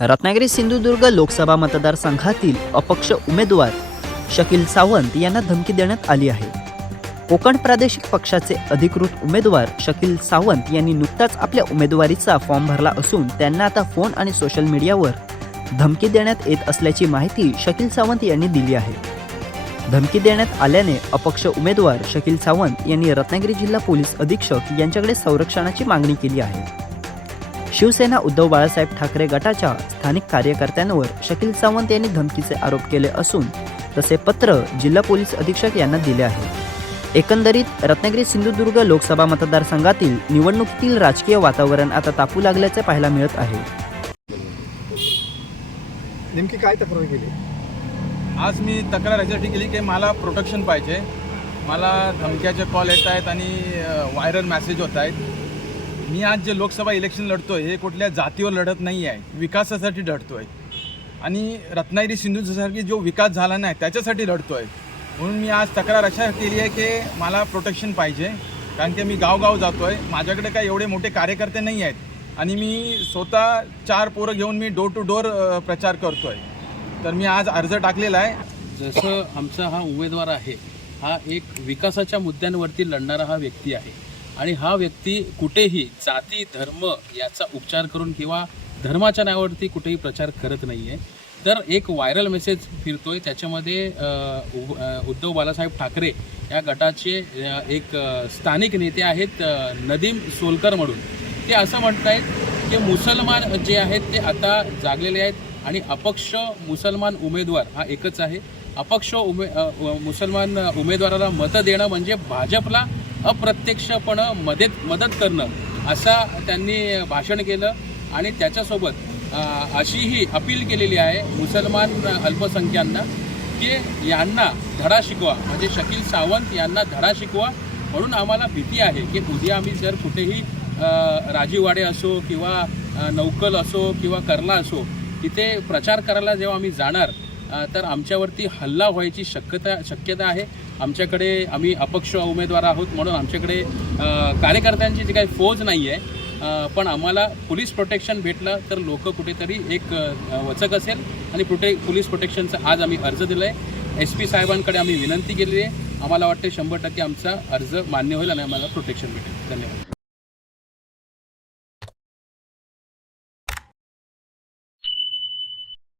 रत्नागिरी सिंधुदुर्ग लोकसभा मतदारसंघातील अपक्ष उमेदवार शकील सावंत यांना धमकी देण्यात आली आहे. कोकण प्रादेशिक पक्षाचे अधिकृत उमेदवार शकील सावंत यांनी नुकताच आपल्या उमेदवारीचा फॉर्म भरला असून त्यांना आता फोन आणि सोशल मीडियावर धमकी देण्यात येत असल्याची माहिती शकील सावंत यांनी दिली आहे. धमकी देण्यात आल्याने अपक्ष उमेदवार शकील सावंत यांनी रत्नागिरी जिल्हा पोलीस अधीक्षक यांच्याकडे संरक्षणाची मागणी केली आहे. शिवसेना उद्धव बाळासाहेब ठाकरे गटाच्या स्थानिक कार्यकर्त्यांवर शकील सावंत यांनी धमकीचे आरोप केले असून तसे पत्र जिल्हा पोलीस अधीक्षक यांना दिले आहे. एकंदरीत रत्नागिरी सिंधुदुर्ग लोकसभा मतदारसंघातील निवडणुकीतील राजकीय वातावरण आता तापू लागल्याचे पाहायला मिळत आहे. नेमकी काय तक्रार केली? आज मी तक्रार याच्यासाठी केली की मला प्रोटेक्शन पाहिजे. मला धमक्याचे कॉल येत आहेत आणि व्हायरल मेसेज होत आहेत. मी आज जे लोकसभा इलेक्शन लढतो आहे हे कुठल्या जातीवर लढत नाही आहे विकासासाठी लढतो आहे आणि रत्नागिरी सिंधूसारखी जो विकास झाला नाही त्याच्यासाठी लढतो आहे म्हणून मी आज तक्रार अशा केली आहे की मला प्रोटेक्शन पाहिजे कारण की मी गावगाव जातो आहे माझ्याकडे काय एवढे मोठे कार्यकर्ते नाही आहेत. आणि मी स्वतः चार पोरं घेऊन मी डोर टू डोर प्रचार करतो आहे तर मी आज अर्ज टाकलेला आहे. जसं आमचा हा उमेदवार आहे हा एक विकासाच्या मुद्द्यांवरती लढणारा हा व्यक्ती आहे. आणि हा व्यक्ती कुठेही जाती धर्म याचा उपचार करून किंवा धर्माच्या नावावरती कुठेही प्रचार करत नाही आहे तर एक व्हायरल मेसेज फिरतोय. त्याच्यामध्ये उद्धव बालासाहेब ठाकरे या गटाचे एक स्थानिक नेते आहेत नदीम सोलकर म्हणून. ते असं म्हणत आहेत की मुसलमान जे आहेत ते आता जागलेले आहेत आणि अपक्ष मुसलमान उमेदवार हा एकच आहे. अपक्ष उमे मुसलमान उमेदवाराला मतं देणं म्हणजे भाजपला अप्रत्यक्षपणं मदत मदत करणं असा त्यांनी भाषण केलं आणि त्याच्यासोबत अशी अशीही अपील केलेली आहे मुसलमान अल्पसंख्यांना की यांना धडा शिकवा. म्हणजे शकील सावंत यांना धडा शिकवा म्हणून आम्हाला भीती आहे की उद्या आम्ही जर कुठेही राजीवाडे असो किंवा नौकल असो किंवा कर्ला असो तिथे प्रचार करायला जेव्हा आम्ही जाणार तर आमच्यावरती हल्ला व्हायची शक्यता शक्यता आहे. आमच्याकडे आम्ही अपक्ष उमेदवार आहोत म्हणून आमच्याकडे कार्यकर्त्यांची जी काही फौज नाही आहे पण आम्हाला पोलीस प्रोटेक्शन भेटलं तर लोक कुठेतरी एक वचक असेल आणि कुठे पोलीस प्रोटेक्शनचा आज आम्ही अर्ज दिला आहे एस पी साहेबांकडे आम्ही विनंती केली आहे. आम्हाला वाटते शंभर टक्के आमचा अर्ज मान्य होईल आणि आम्हाला प्रोटेक्शन भेटेल. धन्यवाद.